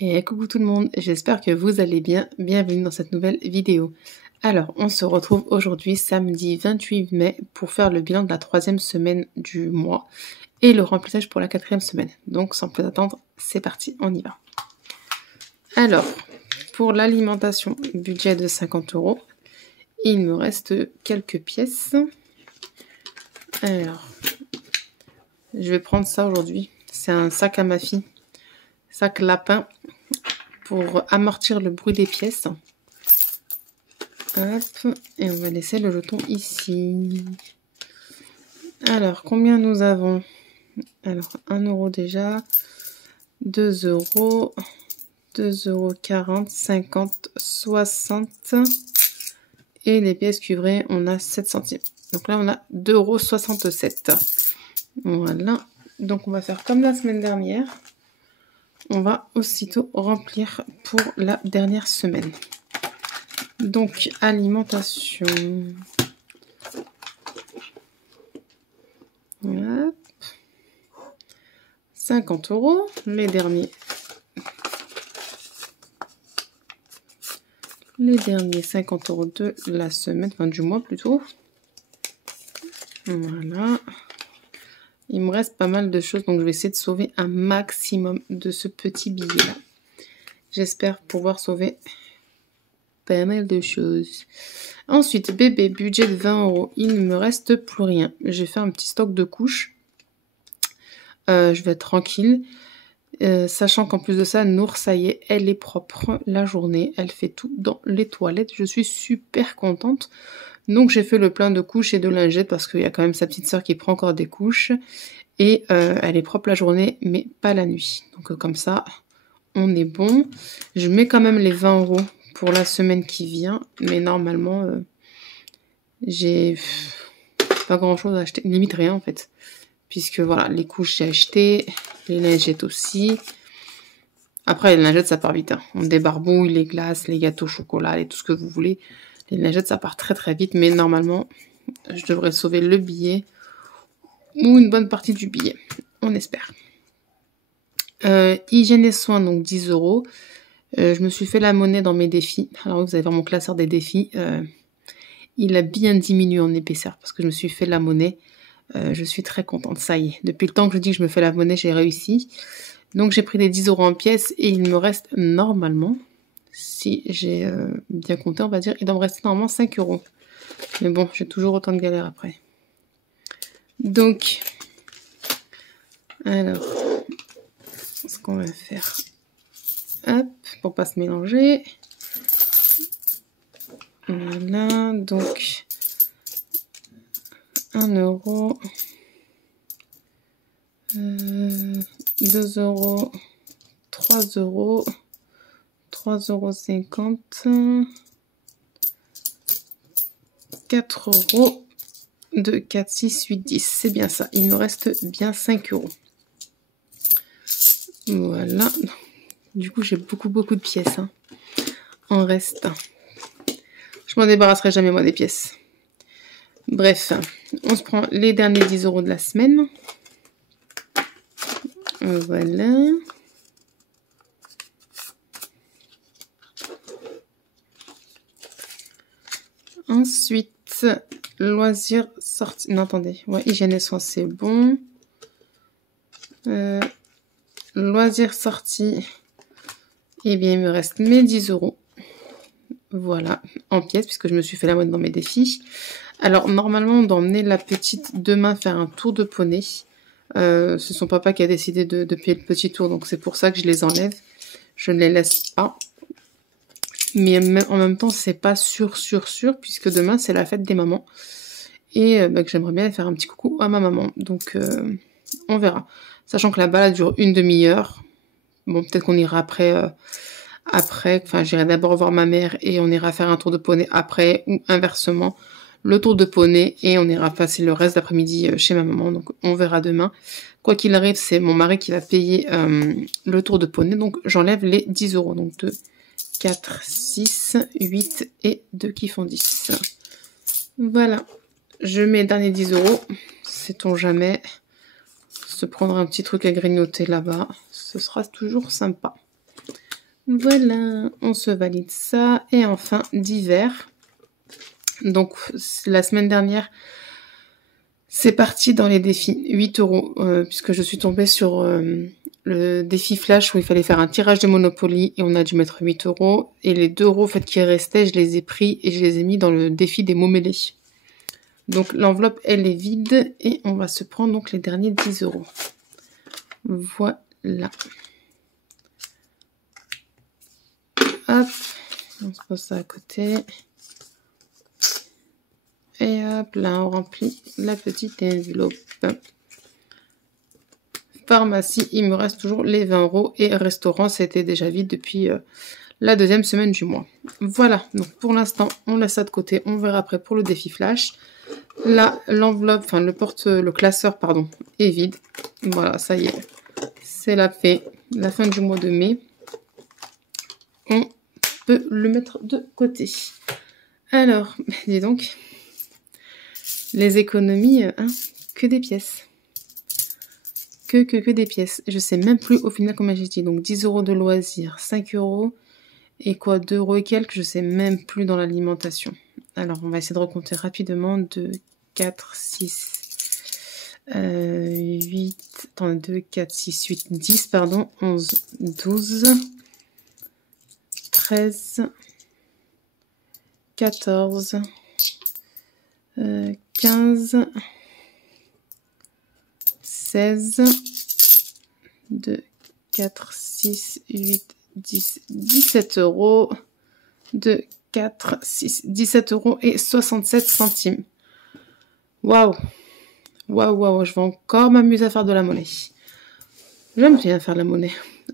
Et coucou tout le monde, j'espère que vous allez bien. Bienvenue dans cette nouvelle vidéo. Alors, on se retrouve aujourd'hui samedi 28 mai pour faire le bilan de la 3e semaine du mois et le remplissage pour la 4e semaine. Donc sans plus attendre, c'est parti, on y va. Alors, pour l'alimentation, budget de 50 €. Il me reste quelques pièces. Alors, je vais prendre ça aujourd'hui. C'est un sac à ma fille. Sac lapin pour amortir le bruit des pièces. Hop, et on va laisser le jeton ici. Alors, combien nous avons? Alors, 1 € déjà, 2 €, 2,40 €, 50, 60. Et les pièces cuivrées, on a 7 centimes. Donc là, on a 2,67 €. Voilà. Donc, on va faire comme la semaine dernière. On va aussitôt remplir pour la dernière semaine. Donc, alimentation. Hop. 50 €, les derniers. Les derniers 50 € de la semaine, enfin du mois plutôt. Voilà. Il me reste pas mal de choses, donc je vais essayer de sauver un maximum de ce petit billet-là. J'espère pouvoir sauver pas mal de choses. Ensuite, bébé, budget de 20 €. Il ne me reste plus rien. J'ai fait un petit stock de couches. Je vais être tranquille. Sachant qu'en plus de ça, Nour, ça y est, elle est propre la journée. Elle fait tout dans les toilettes. Je suis super contente. Donc, j'ai fait le plein de couches et de lingettes parce qu'il y a quand même sa petite sœur qui prend encore des couches. Et elle est propre la journée, mais pas la nuit. Donc, comme ça, on est bon. Je mets quand même les 20 € pour la semaine qui vient. Mais normalement, j'ai pas grand-chose à acheter. Limite rien, en fait. Puisque, voilà, les couches, j'ai acheté. Les lingettes aussi. Après, les lingettes, ça part vite. Hein. On débarbouille les glaces, les gâteaux au chocolat et tout ce que vous voulez. Les lingettes, ça part très très vite. Mais normalement, je devrais sauver le billet. Ou une bonne partie du billet. On espère. Hygiène et soins, donc 10 €. Je me suis fait la monnaie dans mes défis. Alors, vous allez voir mon classeur des défis. Il a bien diminué en épaisseur parce que je me suis fait la monnaie. Je suis très contente, ça y est. Depuis le temps que je dis que je me fais la monnaie, j'ai réussi. Donc j'ai pris les 10 € en pièces et il me reste normalement, si j'ai bien compté, on va dire, il doit me rester normalement 5 €. Mais bon, j'ai toujours autant de galères après. Donc, alors, ce qu'on va faire, hop, pour pas se mélanger. Voilà, donc 1 €, 2 €, 3 €, 3,50 €, 4 €, 2, 4, 6, 8, 10. C'est bien ça. Il me reste bien 5 €. Voilà. Du coup, j'ai beaucoup de pièces. Hein. En reste. Je m'en débarrasserai jamais, moi, des pièces. Bref, on se prend les derniers 10 € de la semaine. Voilà. Ensuite, loisirs, sorties. Non, attendez. Ouais, hygiène et soins, c'est bon. Loisirs, sorties. Eh bien, il me reste mes 10 €. Voilà, en pièces, puisque je me suis fait la monnaie dans mes défis. Alors, normalement, on doit emmener la petite demain faire un tour de poney. C'est son papa qui a décidé de payer le petit tour, donc c'est pour ça que je les enlève. Je ne les laisse pas. Mais en même temps, c'est pas sûr, puisque demain, c'est la fête des mamans. Et que j'aimerais bien faire un petit coucou à ma maman. Donc, on verra. Sachant que la balade dure une demi-heure. Bon, peut-être qu'on ira après, enfin, j'irai d'abord voir ma mère et on ira faire un tour de poney après, ou inversement, le tour de poney et on ira passer le reste d'après-midi chez ma maman. Donc, on verra demain. Quoi qu'il arrive, c'est mon mari qui va payer le tour de poney. Donc, j'enlève les 10 €. Donc, 2, 4, 6, 8 et 2 qui font 10. Voilà. Je mets les derniers 10 €. Sait-on jamais. Se prendre un petit truc à grignoter là-bas. Ce sera toujours sympa. Voilà, on se valide ça. Et enfin, divers. Donc, la semaine dernière, c'est parti dans les défis. 8 euros, puisque je suis tombée sur le défi flash où il fallait faire un tirage de Monopoly et on a dû mettre 8 euros. Et les 2 euros en fait, qui restaient, je les ai pris et je les ai mis dans le défi des mots mêlés. Donc, l'enveloppe, elle est vide et on va se prendre donc les derniers 10 euros. Voilà. Hop, on se pose ça à côté. Et hop, là, on remplit la petite enveloppe. Pharmacie, il me reste toujours les 20 euros. Et restaurant, c'était déjà vide depuis la deuxième semaine du mois. Voilà, donc pour l'instant, on laisse ça de côté. On verra après pour le défi flash. Là, l'enveloppe, enfin le classeur, pardon, est vide. Voilà, ça y est. C'est la fin du mois de mai. On peut le mettre de côté. Alors, dis donc, les économies, hein, que des pièces. Que des pièces. Je sais même plus au final combien j'ai dit. Donc 10 euros de loisirs, 5 euros et quoi, 2 euros et quelques, je sais même plus dans l'alimentation. Alors, on va essayer de recompter rapidement. 2, 4, 6, 8, attendez, 2, 4, 6, 8, 10, pardon, 11, 12, 13, 14, 15, 16, 2, 4, 6, 8, 10, 17 euros. 2, 4, 6, 17 euros et 67 centimes. Waouh! Waouh, je vais encore m'amuser à faire de la monnaie. J'aime bien faire de la monnaie.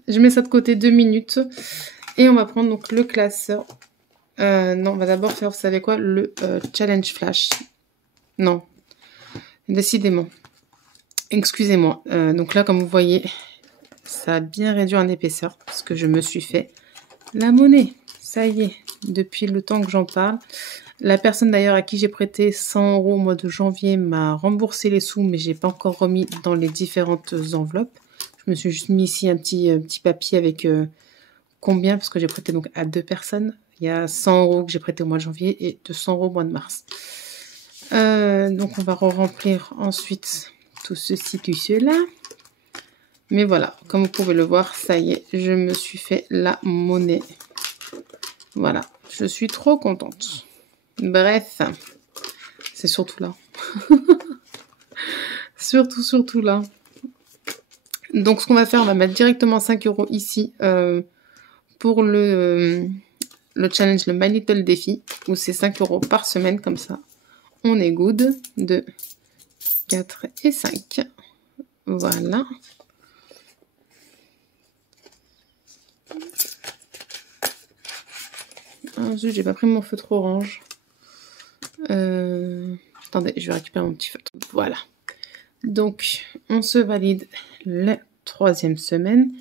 Je mets ça de côté 2 minutes. Et on va prendre donc le classeur. Non, on va d'abord faire, vous savez quoi, le challenge flash. Non, décidément. Excusez-moi. Donc là, comme vous voyez, ça a bien réduit en épaisseur parce que je me suis fait la monnaie. Ça y est, depuis le temps que j'en parle. La personne d'ailleurs à qui j'ai prêté 100 euros au mois de janvier m'a remboursé les sous, mais j'ai pas encore remis dans les différentes enveloppes. Je me suis juste mis ici un petit papier avec combien, parce que j'ai prêté donc à 2 personnes. Il y a 100 euros que j'ai prêté au mois de janvier et 200 euros au mois de mars. Donc on va remplir ensuite tout ceci, tout cela. Mais voilà, comme vous pouvez le voir, ça y est, je me suis fait la monnaie. Voilà, je suis trop contente. Bref, c'est surtout là. surtout là. Donc ce qu'on va faire, on va mettre directement 5 euros ici pour le challenge, le My Little Défi, où c'est 5 euros par semaine, comme ça. On est good. 2, 4 et 5. Voilà. Ah, zut, j'ai pas pris mon feutre orange. Attendez, je vais récupérer mon petit feutre. Voilà. Donc, on se valide la 3e semaine.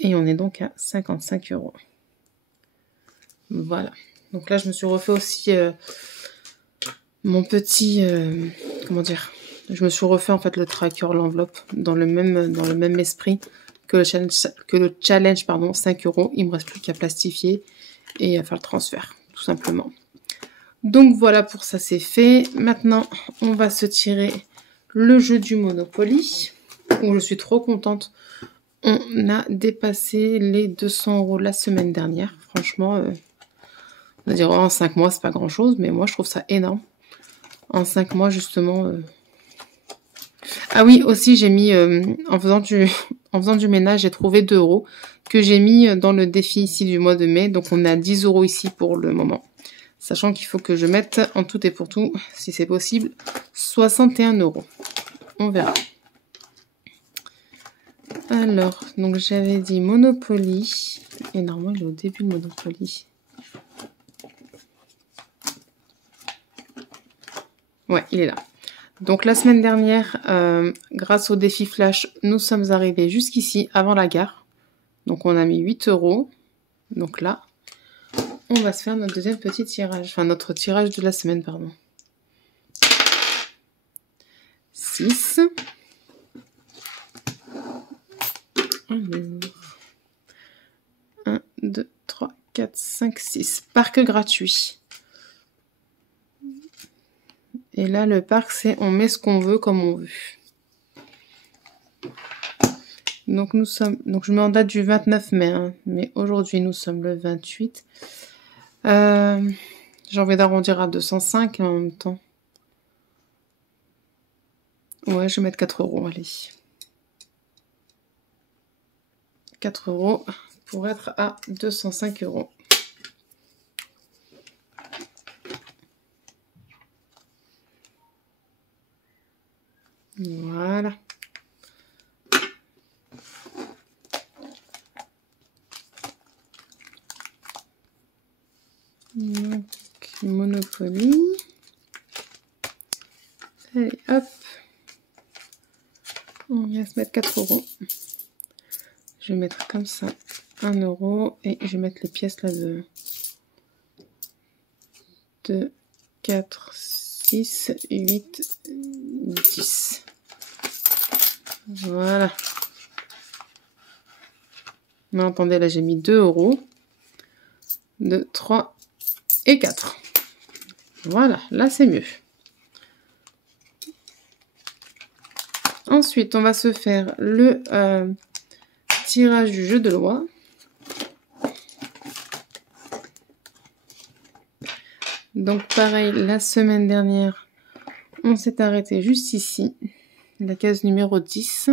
Et on est donc à 55 euros. Voilà. Donc là, je me suis refait aussi mon petit... comment dire? Je me suis refait en fait le tracker, l'enveloppe, dans le même esprit que le challenge, pardon, 5 euros. Il me reste plus qu'à plastifier et à faire le transfert, tout simplement. Donc voilà, pour ça c'est fait. Maintenant, on va se tirer le jeu du Monopoly, où je suis trop contente. On a dépassé les 200 euros la semaine dernière. Franchement, on va dire en 5 mois, c'est pas grand chose, mais moi je trouve ça énorme. En 5 mois, justement. Ah oui, aussi j'ai mis, en faisant du ménage, j'ai trouvé 2 euros que j'ai mis dans le défi ici du mois de mai. Donc on est à 10 euros ici pour le moment. Sachant qu'il faut que je mette en tout et pour tout, si c'est possible, 61 euros. On verra. Alors, donc j'avais dit Monopoly. Et normalement, il est au début de Monopoly. Ouais, il est là. Donc la semaine dernière, grâce au défi flash, nous sommes arrivés jusqu'ici, avant la gare. Donc on a mis 8 euros. Donc là, on va se faire notre deuxième petit tirage. Enfin, notre tirage de la semaine, pardon. 6. Alors. 1, 2, 3, 4, 5, 6. Parc gratuit. Et là, le parc, c'est on met ce qu'on veut comme on veut. Donc, je mets en date du 29 mai. Hein, mais aujourd'hui, nous sommes le 28. J'ai envie d'arrondir à 205 en même temps. Ouais, je vais mettre 4 €, allez. 4 € pour être à 205 €. Voilà. Donc, Monopoly. Allez, hop. On va se mettre 4 €. Je vais mettre comme ça 1 € et je vais mettre les pièces là de 2, 4, 6, 8, 10. Voilà. Non, attendez, là j'ai mis 2 €. 2, 3 et 4. Voilà, là c'est mieux. Ensuite, on va se faire le tirage du jeu de loi. Donc pareil, la semaine dernière, on s'est arrêté juste ici, la case numéro 10.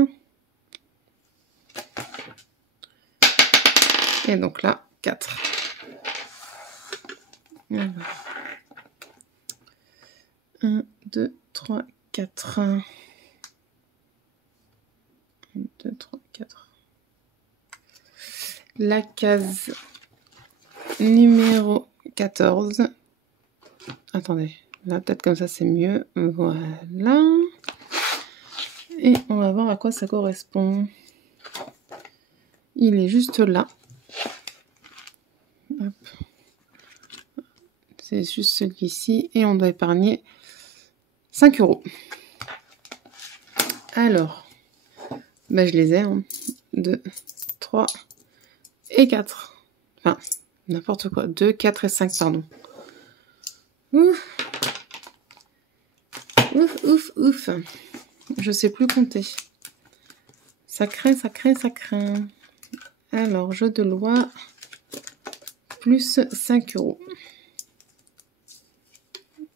Et donc là, 4. Alors, 1, 2, 3, 4. 1, 2, 3, 4. La case numéro 14. Attendez, là peut-être comme ça c'est mieux. Voilà. Et on va voir à quoi ça correspond. Il est juste là. Hop. C'est juste celui-ci. Et on doit épargner 5 €. Alors, bah, je les ai. 2, 3 et 4. Enfin, n'importe quoi. 2, 4 et 5, pardon. Ouf. Ouf, ouf, ouf. Je sais plus compter. Ça craint, ça craint, ça craint. Alors, jeu de loi, plus 5 €.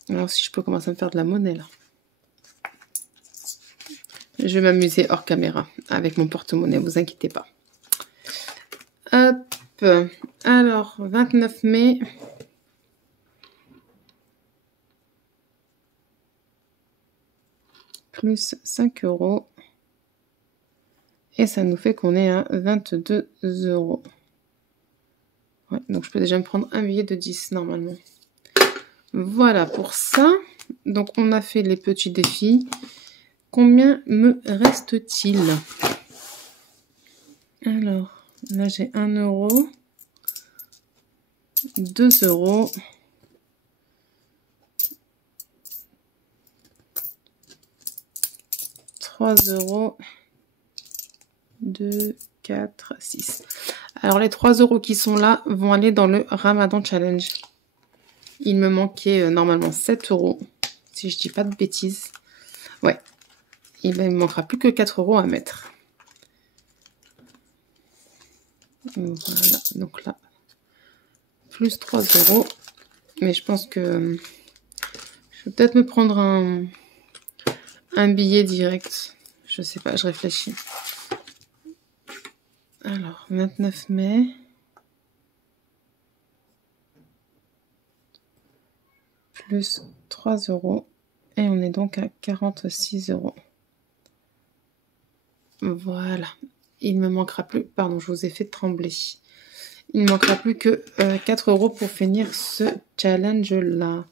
Alors, si je peux commencer à me faire de la monnaie, là. Je vais m'amuser hors caméra avec mon porte-monnaie, vous inquiétez pas. Hop. Alors, 29 mai. Plus 5 €. Et ça nous fait qu'on est à 22 €. Ouais, donc je peux déjà me prendre un billet de 10 normalement. Voilà pour ça. Donc on a fait les petits défis. Combien me reste-t-il? Alors, là j'ai 1 €, 2 €, 3 €, 2, 4, 6. Alors les 3 € qui sont là vont aller dans le Ramadan Challenge. Il me manquait normalement 7 €, si je dis pas de bêtises. Ouais. Et ben, il me manquera plus que 4 € à mettre. Voilà, donc là, plus 3 €. Mais je pense que je vais peut-être me prendre un billet direct. Je sais pas, je réfléchis. Alors, 29 mai. Plus 3 €. Et on est donc à 46 €. Voilà. Il me manquera plus... Pardon, je vous ai fait trembler. Il ne manquera plus que 4 € pour finir ce challenge-là.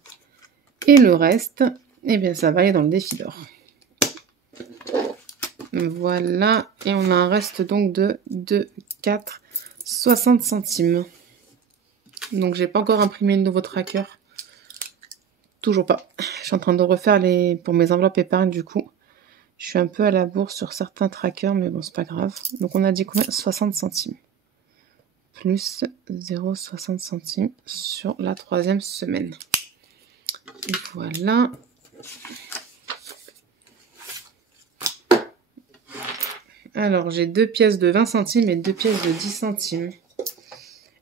Et le reste, eh bien, ça va aller dans le défi d'or. Voilà. Et on a un reste donc de 2, 4, 60 centimes. Donc, j'ai pas encore imprimé le nouveau tracker. Toujours pas. Je suis en train de refaire pour mes enveloppes épargne, du coup. Je suis un peu à la bourre sur certains trackers, mais bon, c'est pas grave. Donc, on a dit combien? 60 centimes. plus 0,60 centimes sur la 3e semaine. Et voilà. Alors, j'ai 2 pièces de 20 centimes et 2 pièces de 10 centimes.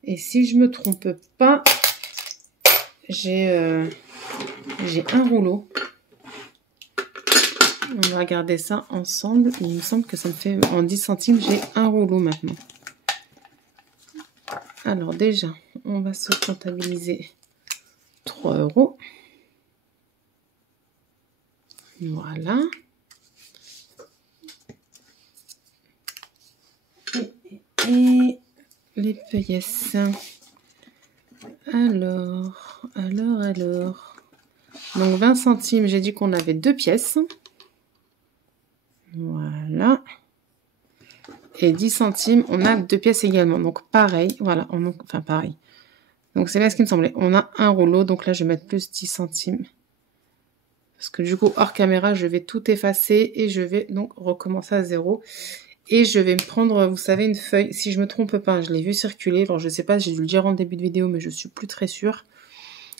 Et si je me trompe pas, j'ai un rouleau. On va regarder ça ensemble. Il me semble que ça me fait en 10 centimes, j'ai un rouleau maintenant. Alors déjà, on va se comptabiliser 3 €. Voilà. Et les pièces. Alors. Donc 20 centimes, j'ai dit qu'on avait 2 pièces. Voilà. Et 10 centimes, on a 2 pièces également. Donc pareil, voilà. Enfin pareil. Donc c'est là ce qui me semblait. On a un rouleau, donc là je vais mettre plus 10 centimes. Parce que du coup, hors caméra, je vais tout effacer et je vais donc recommencer à 0. Et je vais me prendre, vous savez, une feuille. Si je me trompe pas, je l'ai vu circuler. Alors je sais pas, j'ai dû le dire en début de vidéo, mais je suis plus très sûre.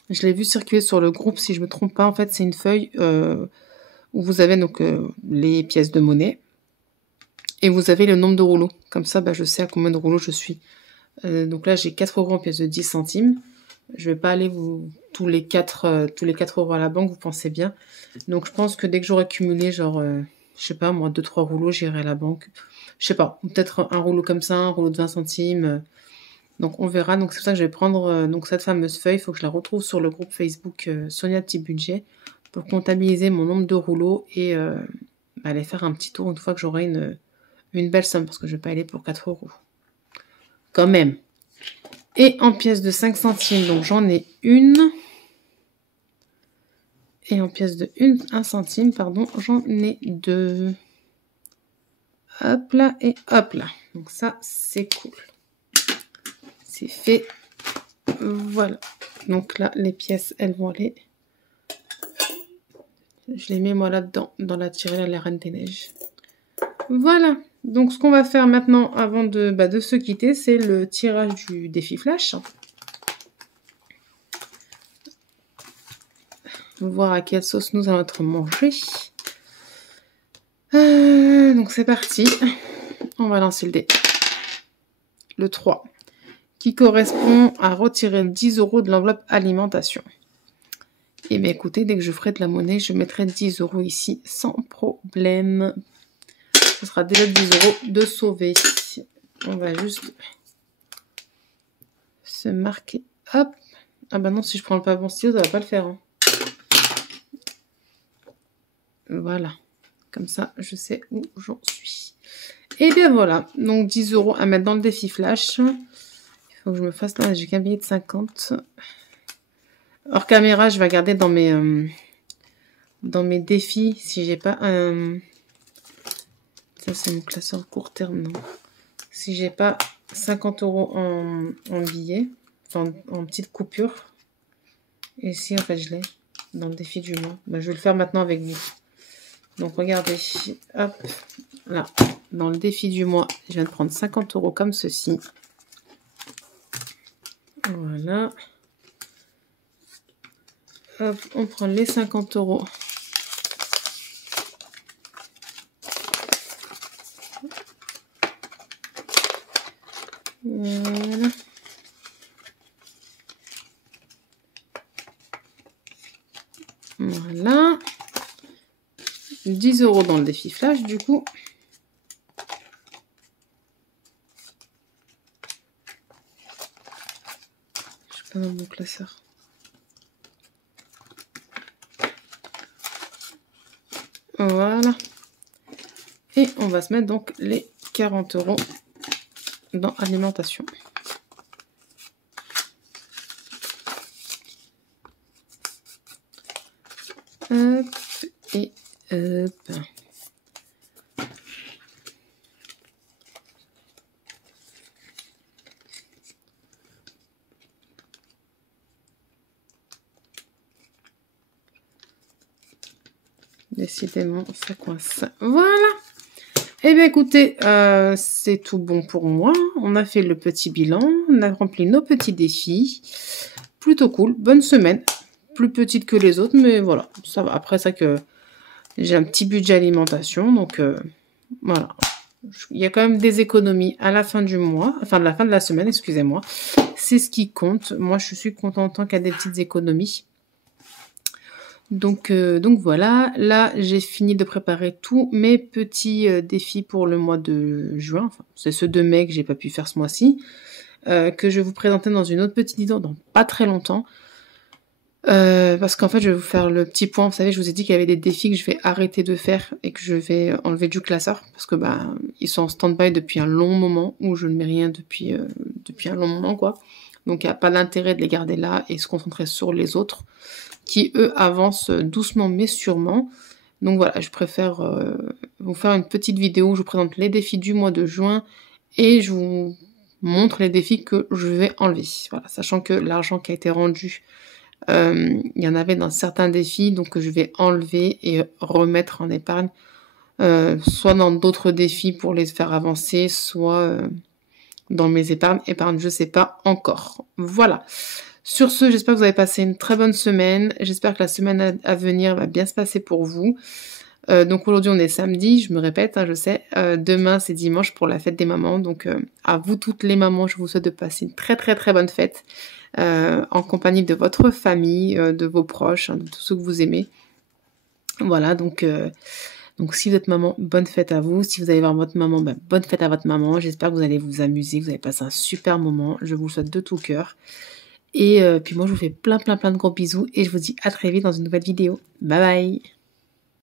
Je l'ai vu circuler sur le groupe, si je me trompe pas. En fait, c'est une feuille où vous avez donc les pièces de monnaie. Et vous avez le nombre de rouleaux. Comme ça, bah, je sais à combien de rouleaux je suis. Donc là, j'ai 4 € en pièces de 10 centimes. Je vais pas aller tous les 4 € à la banque, vous pensez bien. Donc je pense que dès que j'aurai cumulé, genre, je sais pas, moi, 2-3 rouleaux, j'irai à la banque. Je sais pas, peut-être un rouleau comme ça, un rouleau de 20 centimes. Donc on verra. Donc c'est pour ça que je vais prendre donc cette fameuse feuille. Il faut que je la retrouve sur le groupe Facebook Sonia Petit Budget pour comptabiliser mon nombre de rouleaux et aller faire un petit tour une fois que j'aurai une belle somme, parce que je vais pas aller pour 4 €. Quand même. Et en pièces de 5 centimes, donc j'en ai une. Et en pièces de 1 centime, pardon, j'en ai 2. Hop là et hop là. Donc ça, c'est cool. C'est fait. Voilà. Donc là, les pièces, elles vont aller. Je les mets moi là-dedans, dans la tirelire à la Reine des Neiges. Voilà. Donc ce qu'on va faire maintenant, avant de se quitter, c'est le tirage du défi flash. Voir à quelle sauce nous allons être mangés. Donc c'est parti. On va lancer le dé. Le 3. Qui correspond à retirer 10 € de l'enveloppe alimentation. Et bien écoutez, dès que je ferai de la monnaie, je mettrai 10 € ici sans problème. Ce sera déjà 10 € de sauver. On va juste se marquer. Hop. Ah bah non, si je prends le pas bon stylo, ça va pas le faire. Hein. Voilà. Comme ça, je sais où j'en suis. Et bien voilà. Donc 10 € à mettre dans le défi flash. Il faut que je me fasse là. J'ai qu'un billet de 50. Hors caméra, je vais regarder dans mes défis si j'ai pas un... Ça, c'est mon classeur court terme, non. Si j'ai pas 50 € en billets, enfin en petite coupure. Et si, en fait, je l'ai dans le défi du mois. Ben, je vais le faire maintenant avec vous. Donc, regardez. Hop, là. Dans le défi du mois, je viens de prendre 50 € comme ceci. Voilà. Hop, on prend les 50 €. Voilà. Voilà. 10 € dans le défi flash, du coup. Je suis pas dans mon classeur. Voilà. Et on va se mettre donc les 40 € dans alimentation. Hop et hop. Décidément, ça coince. Voilà. Eh bien écoutez, c'est tout bon pour moi. On a fait le petit bilan, on a rempli nos petits défis. Plutôt cool, bonne semaine. Plus petite que les autres, mais voilà, ça va. Après ça que j'ai un petit budget alimentation, donc voilà. Il y a quand même des économies à la fin du mois, enfin de la fin de la semaine, excusez-moi. C'est ce qui compte. Moi, je suis contente tant qu'il y a des petites économies. Donc voilà, là j'ai fini de préparer tous mes petits défis pour le mois de juin. Enfin, c'est ceux de mai que j'ai pas pu faire ce mois-ci, que je vais vous présenter dans une autre petite vidéo dans pas très longtemps. Parce qu'en fait je vais vous faire le petit point. Vous savez, je vous ai dit qu'il y avait des défis que je vais arrêter de faire et que je vais enlever du classeur parce que ils sont en stand-by depuis un long moment, ou je ne mets rien depuis un long moment quoi. Donc il n'y a pas d'intérêt de les garder là et se concentrer sur les autres qui eux avancent doucement mais sûrement. Donc voilà, je préfère vous faire une petite vidéo où je vous présente les défis du mois de juin et je vous montre les défis que je vais enlever. Voilà, sachant que l'argent qui a été rendu, il y en avait dans certains défis, donc je vais enlever et remettre en épargne, soit dans d'autres défis pour les faire avancer, soit dans mes épargnes, je sais pas encore. Voilà. Sur ce, j'espère que vous avez passé une très bonne semaine. J'espère que la semaine à venir va bien se passer pour vous. Donc aujourd'hui, on est samedi, je me répète, je sais. Demain, c'est dimanche pour la fête des mamans. Donc à vous toutes les mamans, je vous souhaite de passer une très très très bonne fête en compagnie de votre famille, de vos proches, de tous ceux que vous aimez. Voilà, donc si vous êtes maman, bonne fête à vous. Si vous allez voir votre maman, bonne fête à votre maman. J'espère que vous allez vous amuser, que vous allez passer un super moment. Je vous le souhaite de tout cœur. Et puis moi, je vous fais plein de gros bisous et je vous dis à très vite dans une nouvelle vidéo. Bye bye!